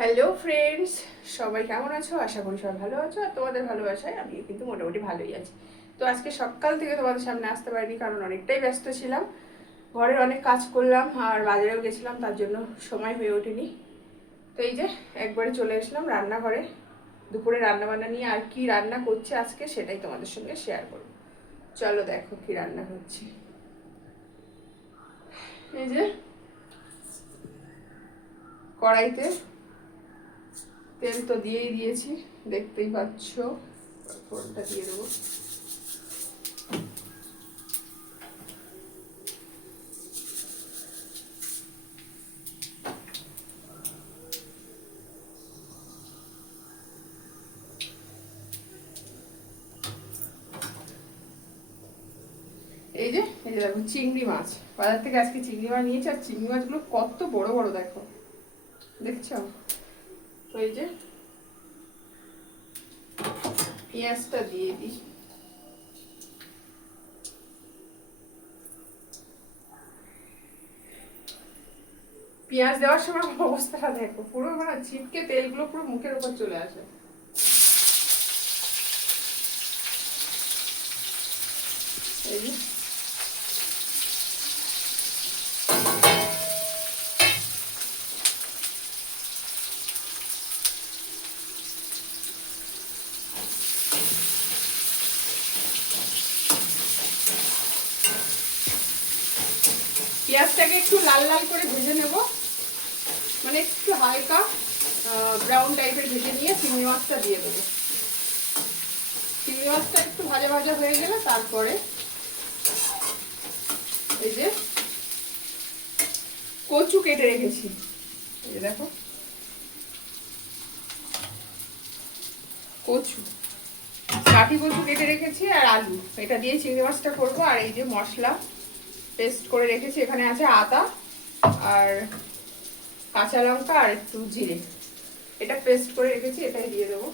Hello friends সবাই কেমন আছো? আশা করি সবাই ভালো আছো। আর তোমাদের ভালোবাসায় আমি কিন্তু মোটামুটি ভালোই আছি। তো আজকে সকাল থেকে তোমাদের সামনে আসতে পারিনি, কারণ অনেকটাই ব্যস্ত ছিলাম। ঘরের অনেক কাজ করলাম আর বাজারেও গেছিলাম, তার জন্য সময় হয়ে ওঠেনি। তো এই যে, একবারে চলে এসলাম রান্নাঘরে। দুপুরে রান্না বান্না নিয়ে আর কি রান্না করছে আজকে সেটাই তোমাদের সঙ্গে শেয়ার করব। চলো দেখো কি রান্না হচ্ছে। এই যে, কড়াইতে তেল তো দিয়েই দিয়েছি, দেখতেই পাচ্ছ। ফোড়নটা দিয়ে দেবো। এই যে এই যে দেখো, চিংড়ি মাছ। বাজার থেকে আজকে চিংড়ি মাছ নিয়েছি আর চিংড়ি মাছগুলো কত বড় বড় দেখো। দেখছ? তো দিয়ে পেঁয়াজ দেওয়ার সময় অবস্থাটা দেখো, পুরো মানে ছিটকে তেলগুলো পুরো মুখের উপর চলে আসে। এই পেঁয়াজটাকে একটু লাল লাল করে ভেজে নেব। মানে একটু হালকা ব্রাউন টাইপের ভেজে নিয়ে চিংড়ি মাছটা দিয়ে দেবো। চিংড়ি মাছটা একটু ভাজা ভাজা হয়ে গেলে তারপরে এই যে কচু কেটে রেখেছি। এই দেখো। কচু, কাঠি কচু কেটে রেখেছি আর আলু। এটা দিয়ে চিংড়ি মাছটা করব আর এই যে মশলা পেস্ট করে রেখেছি, এখানে আছে আদা আর কাঁচা লঙ্কা আর একটু জিরে। এটা পেস্ট করে রেখেছি, এটাই দিয়ে দেবো।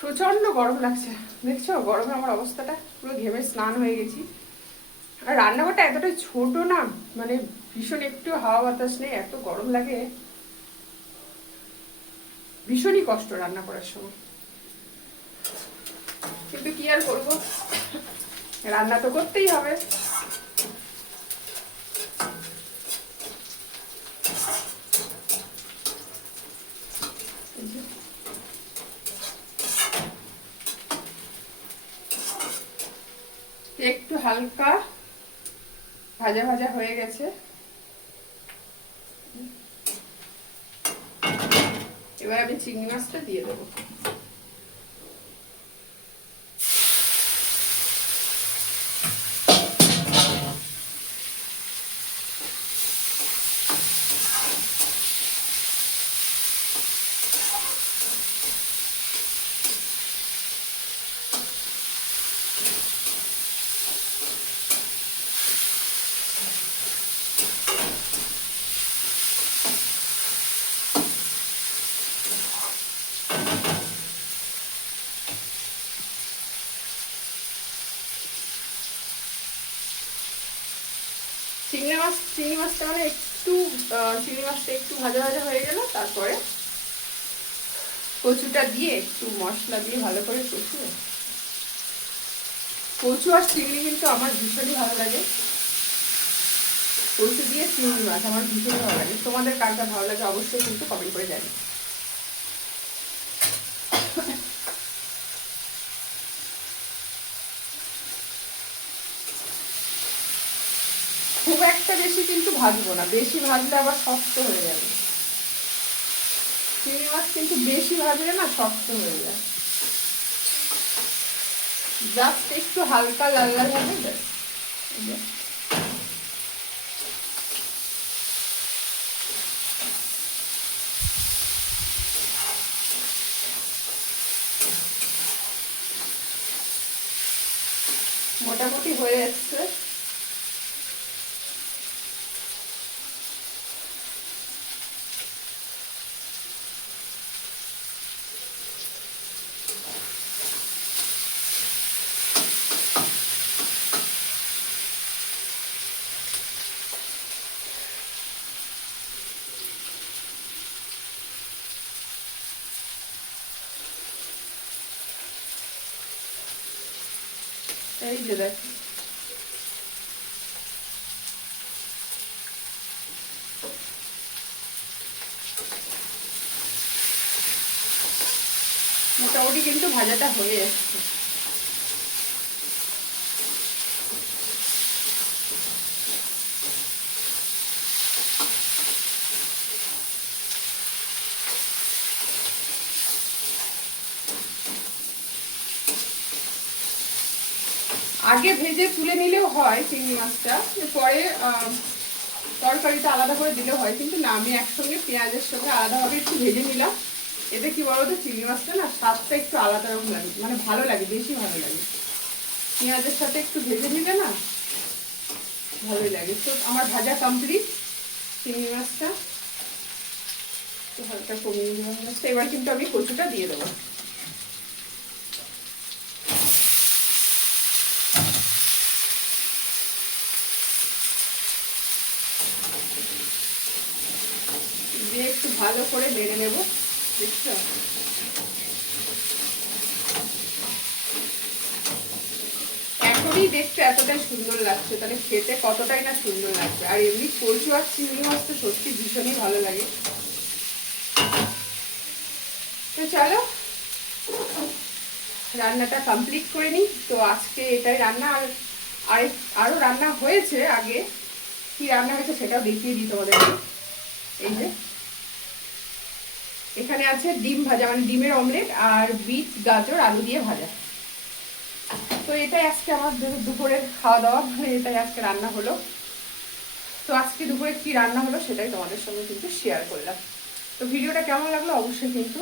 প্রচণ্ড গরম লাগছে, দেখছ? গরমে আমার অবস্থাটা পুরো ঘেমে স্নান হয়ে গেছি। আর রান্নাঘরটা এতটাই ছোট না মানে ভীষণ একটু হাওয়া বাতাস নেই, এত গরম লাগে। ভীষণই কষ্ট রান্না করার সময়। কিন্তু কি আর করব? রান্না তো করতেই হবে। একটু হালকা ভাজা ভাজা হয়ে গেছে। এবার আমি চিংড়ি মাছটা দিয়ে দেবো। চিংড়ি মাছ চিংড়ি মাছটা মানে একটু চিংড়ি মাছটা একটু ভাজা ভাজা হয়ে গেল, তারপরে কচুটা দিয়ে একটু মশলা দিয়ে ভালো করে কষিয়ে কচু আর চিংড়ি কিন্তু আমার ভীষণই ভালো লাগে। কচু দিয়ে চিংড়ি মাছ আমার ভীষণই ভালো লাগে। তোমাদের কারটা ভালো লাগে অবশ্যই কিন্তু কমেন্ট করে জানি খুব একটা বেশি কিন্তু ভাজবো না। বেশি ভাজলে আবার শক্ত হয়ে যাবে। চিংড়ি মাছ কিন্তু বেশি ভাজলে না শক্ত হয়ে যায়। জাস্ট একটু হালকা লাল লাল হবে মোটামুটি হয়ে এসছে। এই যে দেখ মোটামুটি কিন্তু ভাজাটা হয়ে যাচ্ছে আগে ভেজে তুলে নিলেও হয় চিংড়ি মাছটা পরে আহ, তরকারিতে আলাদা করে দিলেও হয় কিন্তু না আমি একসঙ্গে পেঁয়াজের সঙ্গে আলাদাভাবে একটু ভেজে নিলাম। এতে কি বলতো চিংড়ি মাছটা না স্বাদটা একটু আলাদা রকম লাগে মানে ভালো লাগে বেশি ভালো লাগে। পেঁয়াজের সাথে একটু ভেজে নিলে না ভালোই লাগে। তো আমার ভাজা কমপ্লিট চিংড়ি মাছটা। হালকা কমিয়ে দিলাম এবার কিন্তু আমি কচুটা দিয়ে দেবো দিয়ে একটু ভালো করে বেড়ে নেব। দেখছ? এখনই দেখতে এতটাই সুন্দর লাগছে, তাহলে খেতে কতটাই না সুন্দর লাগছে। আর এমনি কচু আর চিংড়ি মাছ তো সত্যি ভীষণই ভালো লাগে। তো চলো, রান্নাটা কমপ্লিট করে নিই। তো আজকে এটাই রান্না, আর আরেক আরও রান্না হয়েছে আগে। কি রান্না হয়েছে সেটাও দেখিয়ে দিই তোমাদেরকে। এই যে। এখানে আছে ডিম ভাজা মানে ডিমের অমলেট আর বিট, গাজর, আলু দিয়ে ভাজা। তো এটাই আজকে আমার দুপুরের খাওয়া দাওয়া মানে এটাই আজকে রান্না হলো। তো আজকে দুপুরে কি রান্না হলো সেটাই তোমাদের সঙ্গে কিন্তু শেয়ার করলাম। তো ভিডিওটা কেমন লাগল অবশ্যই কিন্তু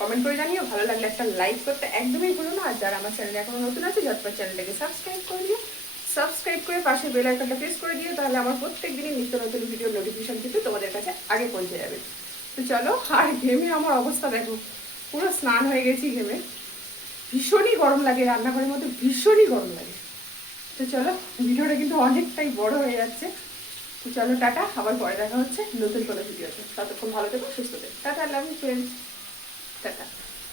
কমেন্ট করে জানিও। ভালো লাগলে একটা লাইক করতে একদমই ভুলো না। আর যারা আমার চ্যানেলে এখনও নতুন আছে, ঝটপট চ্যানেলটাকে সাবস্ক্রাইব করে দিও। সাবস্ক্রাইব করে পাশে বেল আইকনটা প্রেস করে দিও, তাহলে আমার প্রত্যেক দিনই নিত্য নতুন ভিডিও নোটিফিকেশন কিন্তু তোমাদের কাছে আগে পৌঁছে যাবে। তো চলো, আর ঘেমে আমার অবস্থা দেখো। পুরো স্নান হয়ে গেছি ঘেমে। ভীষণই গরম লাগে রান্নাঘরের মধ্যে, ভীষণই গরম লাগে। তো চলো, ভিডিওটা কিন্তু অনেকটাই বড় হয়ে যাচ্ছে। তো চলো, টাটা, আবার পরে দেখা হচ্ছে নতুন কোনো ভিডিওতে। ততক্ষণ ভালো থেকো, সুস্থ থেকো। Tata you friends tata.